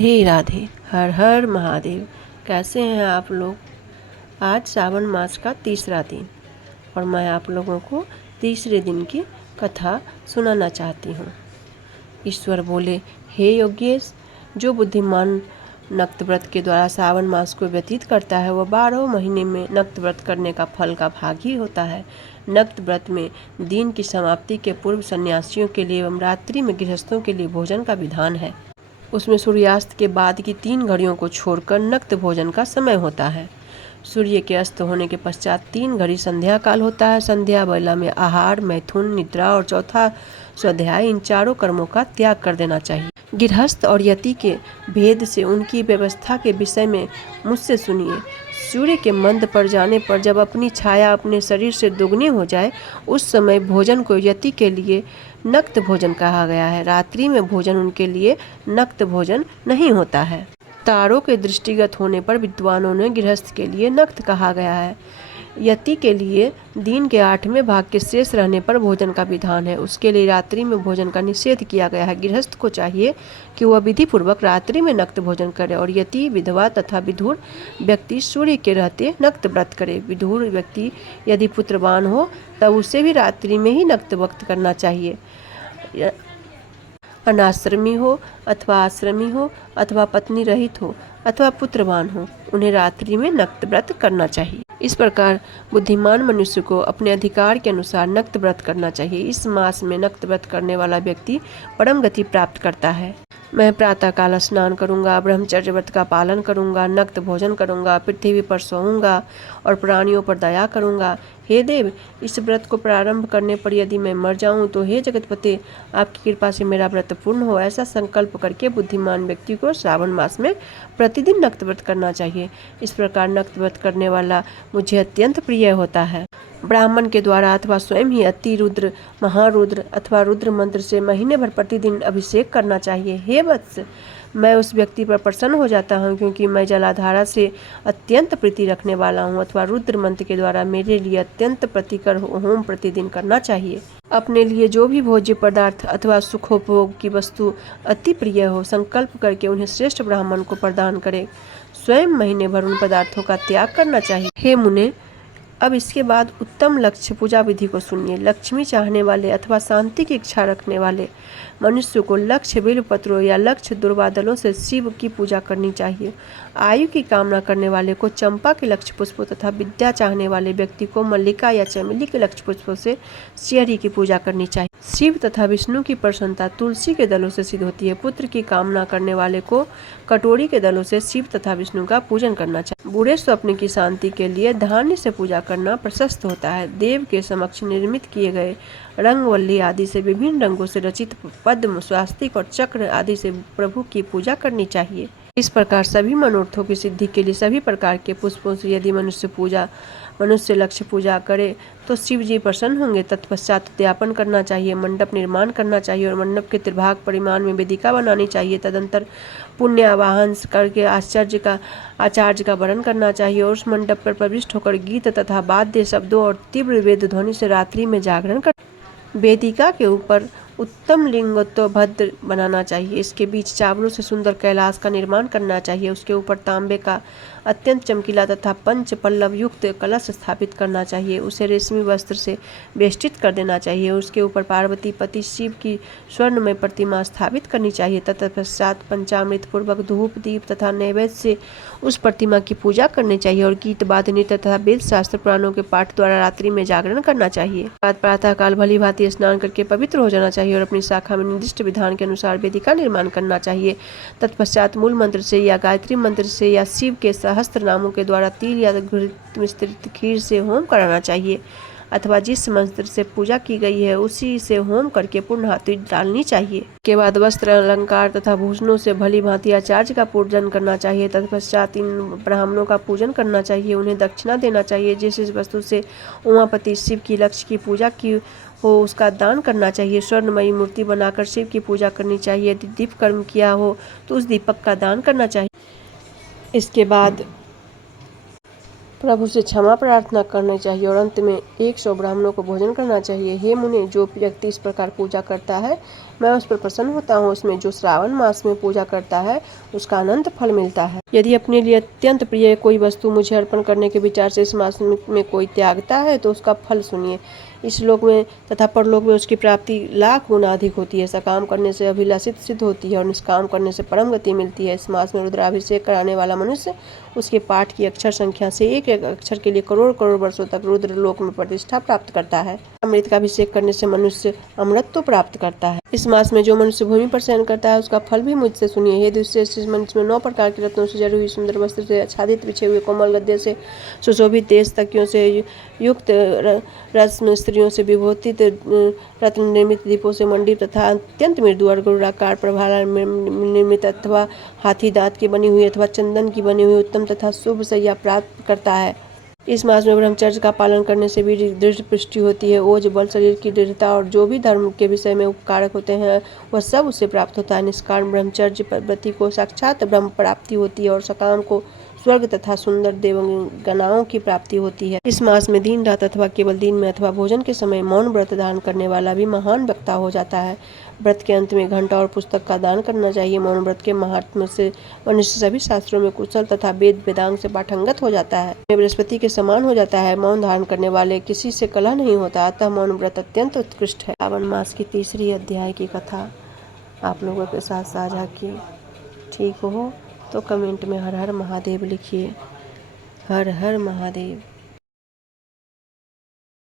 हे राधे, हर हर महादेव। कैसे हैं आप लोग? आज सावन मास का तीसरा दिन और मैं आप लोगों को तीसरे दिन की कथा सुनाना चाहती हूँ। ईश्वर बोले, हे योगेश, जो बुद्धिमान नक्त व्रत के द्वारा सावन मास को व्यतीत करता है वह 12 महीने में नक्त व्रत करने का फल का भागी होता है। नक्त व्रत में दिन की समाप्ति के पूर्व सन्यासियों के लिए एवं रात्रि में गृहस्थों के लिए भोजन का विधान है। उसमें सूर्यास्त के बाद की 3 घड़ियों को छोड़कर नक्त भोजन का समय होता है। सूर्य के अस्त होने के पश्चात 3 घड़ी संध्या काल होता है। संध्या वेला में आहार, मैथुन, निद्रा और चौथा स्वाध्याय, इन चारों कर्मों का त्याग कर देना चाहिए। गृहस्थ और यति के भेद से उनकी व्यवस्था के विषय में मुझसे सुनिए। सूर्य के मंद पड़ जाने पर जब अपनी छाया अपने शरीर से दुगनी हो जाए उस समय भोजन को यति के लिए नक्त भोजन कहा गया है। रात्रि में भोजन उनके लिए नक्त भोजन नहीं होता है। तारों के दृष्टिगत होने पर विद्वानों ने गृहस्थ के लिए नक्त कहा गया है। यति के लिए दिन के 8वें भाग के शेष रहने पर भोजन का विधान है। उसके लिए रात्रि में भोजन का निषेध किया गया है। गृहस्थ को चाहिए कि वह विधि पूर्वक रात्रि में नक्त भोजन करे और यति, विधवा तथा विधुर व्यक्ति सूर्य के रहते नक्त व्रत करे। विधुर व्यक्ति यदि पुत्रवान हो तब उसे भी रात्रि में ही नक्त व्रत करना चाहिए। अनाश्रमी हो अथवा आश्रमी हो अथवा पत्नी रहित हो अथवा पुत्रवान हो, उन्हें रात्रि में नक्त व्रत करना चाहिए। इस प्रकार बुद्धिमान मनुष्य को अपने अधिकार के अनुसार नक्त व्रत करना चाहिए। इस मास में नक्त व्रत करने वाला व्यक्ति परम गति प्राप्त करता है। मैं प्रातः काल स्नान करूंगा, ब्रह्मचर्य व्रत का पालन करूंगा, नक्त भोजन करूंगा, पृथ्वी पर सोऊंगा और प्राणियों पर दया करूंगा। हे देव, इस व्रत को प्रारंभ करने पर यदि मैं मर जाऊं तो हे जगतपते, आपकी कृपा से मेरा व्रत पूर्ण हो। ऐसा संकल्प करके बुद्धिमान व्यक्ति को श्रावण मास में प्रतिदिन नक्त व्रत करना चाहिए। इस प्रकार नक्त व्रत करने वाला मुझे अत्यंत प्रिय होता है। ब्राह्मण के द्वारा अथवा स्वयं ही अति रुद्र, महारुद्र अथवा रुद्र मंत्र से महीने भर प्रतिदिन अभिषेक करना चाहिए। हे वत्स, मैं उस व्यक्ति पर प्रसन्न हो जाता हूँ क्योंकि मैं जलाधारा से अत्यंत प्रीति रखने वाला हूँ। अथवा रुद्र मंत्र के द्वारा मेरे लिए अत्यंत प्रीतिकर होम प्रतिदिन करना चाहिए। अपने लिए जो भी भोज्य पदार्थ अथवा सुखोपभोग की वस्तु अति प्रिय हो, संकल्प करके उन्हें श्रेष्ठ ब्राह्मण को प्रदान करे। स्वयं महीने भर उन पदार्थों का त्याग करना चाहिए। हे मुने, अब इसके बाद उत्तम लक्ष्य पूजा विधि को सुनिए। लक्ष्मी चाहने वाले अथवा शांति की इच्छा रखने वाले मनुष्य को लक्ष्य बेलपत्रों या लक्ष्य दुर्वादलों से शिव की पूजा करनी चाहिए। आयु की कामना करने वाले को चंपा के लक्ष्य पुष्पों तथा विद्या चाहने वाले व्यक्ति को मल्लिका या चमेली के लक्ष्य पुष्पों से श्रीहरि की पूजा करनी चाहिए। शिव तथा विष्णु की प्रसन्नता तुलसी के दलों से सिद्ध होती है। पुत्र की कामना करने वाले को कटोरी के दलों से शिव तथा विष्णु का पूजन करना चाहिए। बूढ़े स्वप्न की शांति के लिए धान्य से पूजा करना प्रशस्त होता है। देव के समक्ष निर्मित किए गए रंगवल्ली आदि से विभिन्न रंगों से रचित पद्म, स्वास्तिक और चक्र आदि से प्रभु की पूजा करनी चाहिए। इस प्रकार सभी मनोरथों की सिद्धि के लिए सभी प्रकार के पुष्पों से यदि मनुष्य लक्ष्य पूजा करे तो शिव जी प्रसन्न होंगे। तत्पश्चात उद्यापन करना चाहिए, मंडप निर्माण करना चाहिए और मंडप के त्रिभाग परिमाण में वेदिका बनानी चाहिए। तदंतर पुण्य आवाहन करके आचार्य का वरण करना चाहिए और उस मंडप पर प्रविष्ट होकर गीत तथा वाद्य शब्दों और तीव्र वेद ध्वनि से रात्रि में जागरण कर वेदिका के ऊपर उत्तम लिंगोत्तभद्र बनाना चाहिए। इसके बीच चावलों से सुंदर कैलाश का निर्माण करना चाहिए। उसके ऊपर तांबे का अत्यंत चमकीला तथा पंच पल्लव युक्त कलश स्थापित करना चाहिए। उसे रेशमी वस्त्र से वेष्टित कर देना चाहिए। उसके ऊपर पार्वती पति शिव की स्वर्णमय प्रतिमा स्थापित करनी चाहिए। तत्पश्चात पंचामृत पूर्वक धूप, दीप तथा नैवेद्य से उस प्रतिमा की पूजा करनी चाहिए और गीत, वाद्य, नृत्य तथा वेद शास्त्र पुराणों के पाठ द्वारा रात्रि में जागरण करना चाहिए। प्रातः काल भली भांति स्नान करके पवित्र हो जाना चाहिए और अपनी शाखा में निर्दिष्ट विधान के अनुसार वेदिका निर्माण करना चाहिए। तत्पश्चात मूल मंत्र से या गायत्री मंत्र से या शिव के सहस्त्र नामों के द्वारा तिल या घृत मिश्रित खीर से होम कराना चाहिए अथवा जिस मंत्र से पूजा की गई है उसी से होम करके पूर्णाहुति डालनी चाहिए। के बाद वस्त्र, अलंकार तथा भूषणों से भली भांति आचार्य का पूजन करना चाहिए। तत्पश्चात इन ब्राह्मणों का पूजन करना चाहिए, उन्हें दक्षिणा देना चाहिए। जिस वस्तु से उमापति शिव की लक्ष्य की पूजा की हो उसका दान करना चाहिए। स्वर्णमयी मूर्ति बनाकर शिव की पूजा करनी चाहिए। यदि दीप कर्म किया हो तो उस दीपक का दान करना चाहिए। इसके बाद प्रभु से क्षमा प्रार्थना करनी चाहिए और अंत में 100 ब्राह्मणों को भोजन करना चाहिए। हे मुनि, जो व्यक्ति इस प्रकार पूजा करता है मैं उस पर प्रसन्न होता हूँ। उसमें जो श्रावण मास में पूजा करता है उसका अनंत फल मिलता है। यदि अपने लिए अत्यंत प्रिय कोई वस्तु मुझे अर्पण करने के विचार से इस मास में कोई त्यागता है तो उसका फल सुनिए। इस लोक में तथा परलोक में उसकी प्राप्ति लाख गुना अधिक होती है। ऐसा काम करने से अभिलाषित सिद्ध होती है और निष्काम करने से परम गति मिलती है। इस मास में रुद्राभिषेक कराने वाला मनुष्य उसके पाठ की अक्षर संख्या से एक एक अक्षर के लिए करोड़ करोड़ वर्षों तक रुद्र लोक में प्रतिष्ठा प्राप्त करता है। अमृत का अभिषेक करने से मनुष्य अमृतत्व प्राप्त करता है। इस मास में जो मनुष्य भूमि पर शयन करता है उसका फल भी मुझसे सुनिए। हे दुष्यश्रेष्ठ, इस मनुष्य में 9 प्रकार के रत्नों से जड़ी हुई सुंदर वस्त्र से आच्छादित बिछे हुए कोमल गद्दे से सुशोभित तेज तकियों से युक्त रत्न स्त्रियों से विभूषित रत्न निर्मित दीपों से मंडित तथा अत्यंत मृदु और गरुड़ाकार प्रभाला निर्मित अथवा हाथी दांत की बनी हुई अथवा चंदन की बनी हुई उत्तम तथा शुभ सैया प्राप्त करता है। इस मास में ब्रह्मचर्य का पालन करने से भी दृढ़ पुष्टि होती है। ओज बल, शरीर की दृढ़ता और जो भी धर्म के विषय में उपकारक होते हैं वह सब उससे प्राप्त होता है। निष्काम ब्रह्मचर्य व्रती को साक्षात ब्रह्म प्राप्ति होती है और सकाम को स्वर्ग तथा सुंदर देवगणाओं की प्राप्ति होती है। इस मास में दिन रात अथवा केवल दिन में अथवा भोजन के समय मौन व्रत दान करने वाला भी महान वक्ता हो जाता है। व्रत के अंत में घंटा और पुस्तक का दान करना चाहिए। मौन व्रत के महात्म्य से मनुष्य सभी शास्त्रों में कुशल तथा वेद वेदांग से पाठंगत हो जाता है, बृहस्पति के समान हो जाता है। मौन धारण करने वाले किसी से कलह नहीं होता, अतः मौन व्रत अत्यंत उत्कृष्ट है। श्रावण मास की तीसरी अध्याय की कथा आप लोगों के साथ साझा की। ठीक हो तो कमेंट में हर हर महादेव लिखिए। हर हर महादेव।